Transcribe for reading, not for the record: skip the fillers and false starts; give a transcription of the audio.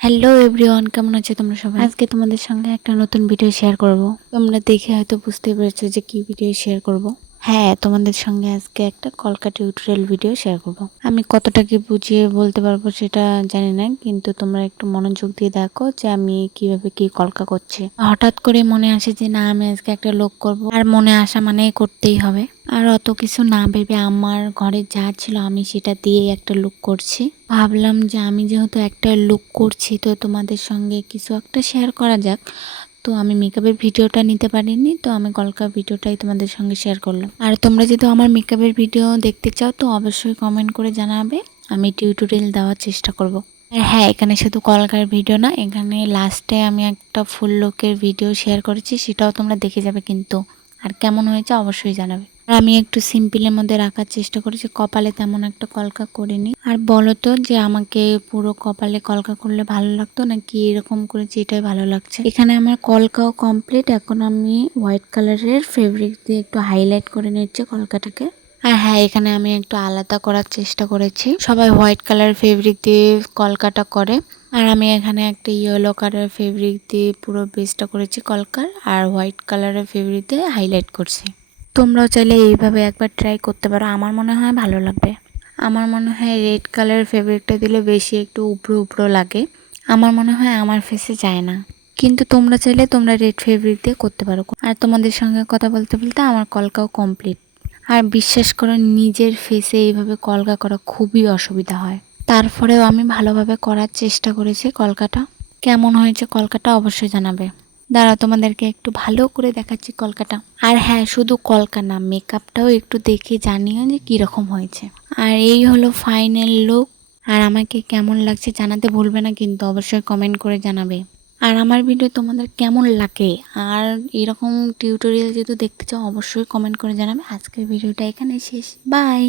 Hello everyone, কেমন আছো তোমরা সবাই? আজকে তোমাদের সঙ্গে একটা নতুন ভিডিও শেয়ার করব। তোমরা দেখে হয়তো বুঝতে পেরেছো যে কি ভিডিও শেয়ার করব। হ্যাঁ, তোমাদের সঙ্গে আজকে একটা কলকা টিউটোরিয়াল ভিডিও শেয়ার করব। আমি কতটা কি বুঝিয়ে বলতে পারবো সেটা জানি না, কিন্তু তোমরা একটু মনোযোগ দিয়ে দেখো যে আমি কিভাবে কি কলকা করছি। হঠাৎ করে মনে আসে যে না, আমি আজকে একটা লুক করব, আর মনে আসা মানেই করতেই হবে। আর অত কিছু না ভেবে আমার ঘরে যা ছিল আমি সেটা দিয়ে একটা লুক করছি। ভাবলাম যে আমি যেহেতু একটা লুক করছি তো তোমাদের সঙ্গে কিছু একটা শেয়ার করা যাক। তো আমি মেকআপের ভিডিওটা নিতে পারিনি, তো আমি কলকা ভিডিওটাই তোমাদের সঙ্গে শেয়ার করলাম। আর তোমরা যদি আমার মেকআপের ভিডিও দেখতে চাও তো অবশ্যই কমেন্ট করে জানাবে, আমি টিউটোরিয়াল দেওয়ার চেষ্টা করব। আর হ্যাঁ, এখানে শুধু কলকার ভিডিও না, এখানে লাস্টে আমি একটা ফুল লুকের ভিডিও শেয়ার করেছি, সেটাও তোমরা দেখে যাবে কিন্তু। আর কেমন হয়েছে অবশ্যই জানাবে। আর আমি একটু সিম্পলের মধ্যে রাখার চেষ্টা করেছি, কপালে তেমন একটা কলকা করিনি। আর বলো তো যে আমাকে পুরো কপালে কলকা করলে ভালো লাগতো নাকি এরকম করেছি এটাই ভালো লাগছে। এখানে আমার কলকাও কমপ্লিট। এখন আমি হোয়াইট কালারের ফেব্রিক দিয়ে একটু হাইলাইট করে নিচ্ছি কলকাটাকে। আর হ্যাঁ, এখানে আমি একটু আলাদা করার চেষ্টা করেছি। সবাই হোয়াইট কালার ফেব্রিক দিয়ে কলকাটা করে, আর আমি এখানে একটা ইয়েলো কালার ফেব্রিক দিয়ে পুরো বেসটা করেছি কলকার, আর হোয়াইট কালারের ফেব্রিক দিয়ে হাইলাইট করছি। তোমরাও চাইলে এইভাবে একবার ট্রাই করতে পারো, আমার মনে হয় ভালো লাগবে। আমার মনে হয় রেড কালার ফেব্রিকটা দিলে বেশি একটু উপড়ো উপড়ো লাগে, আমার মনে হয় আমার ফেসে যায় না। কিন্তু তোমরা চাইলে তোমরা রেড ফেব্রিক দিয়ে করতে পারো। আর তোমাদের সঙ্গে কথা বলতে বলতে আমার কলকাও কমপ্লিট। আর বিশ্বাস করো, নিজের ফেসে এইভাবে কলকা করা খুবই অসুবিধা হয়। তারপরেও আমি ভালোভাবে করার চেষ্টা করেছি কলকাটা। কেমন হয়েছে কলকাটা অবশ্যই জানাবে। দাঁড়াও, তোমাদেরকে একটু ভালো করে দেখাচ্ছি কলকাটা। আর হ্যাঁ, শুধু কলকা না, মেকআপটাও একটু দেখে জানিও যে কীরকম হয়েছে। আর এই হলো ফাইনাল লুক। আর আমাকে কেমন লাগছে জানাতে ভুলবে না কিন্তু, অবশ্যই কমেন্ট করে জানাবে। আর আমার ভিডিও তোমাদের কেমন লাগে, আর এরকম টিউটোরিয়াল যদি দেখতে চাও অবশ্যই কমেন্ট করে জানাবে। আজকের ভিডিওটা এখানে শেষ, বাই।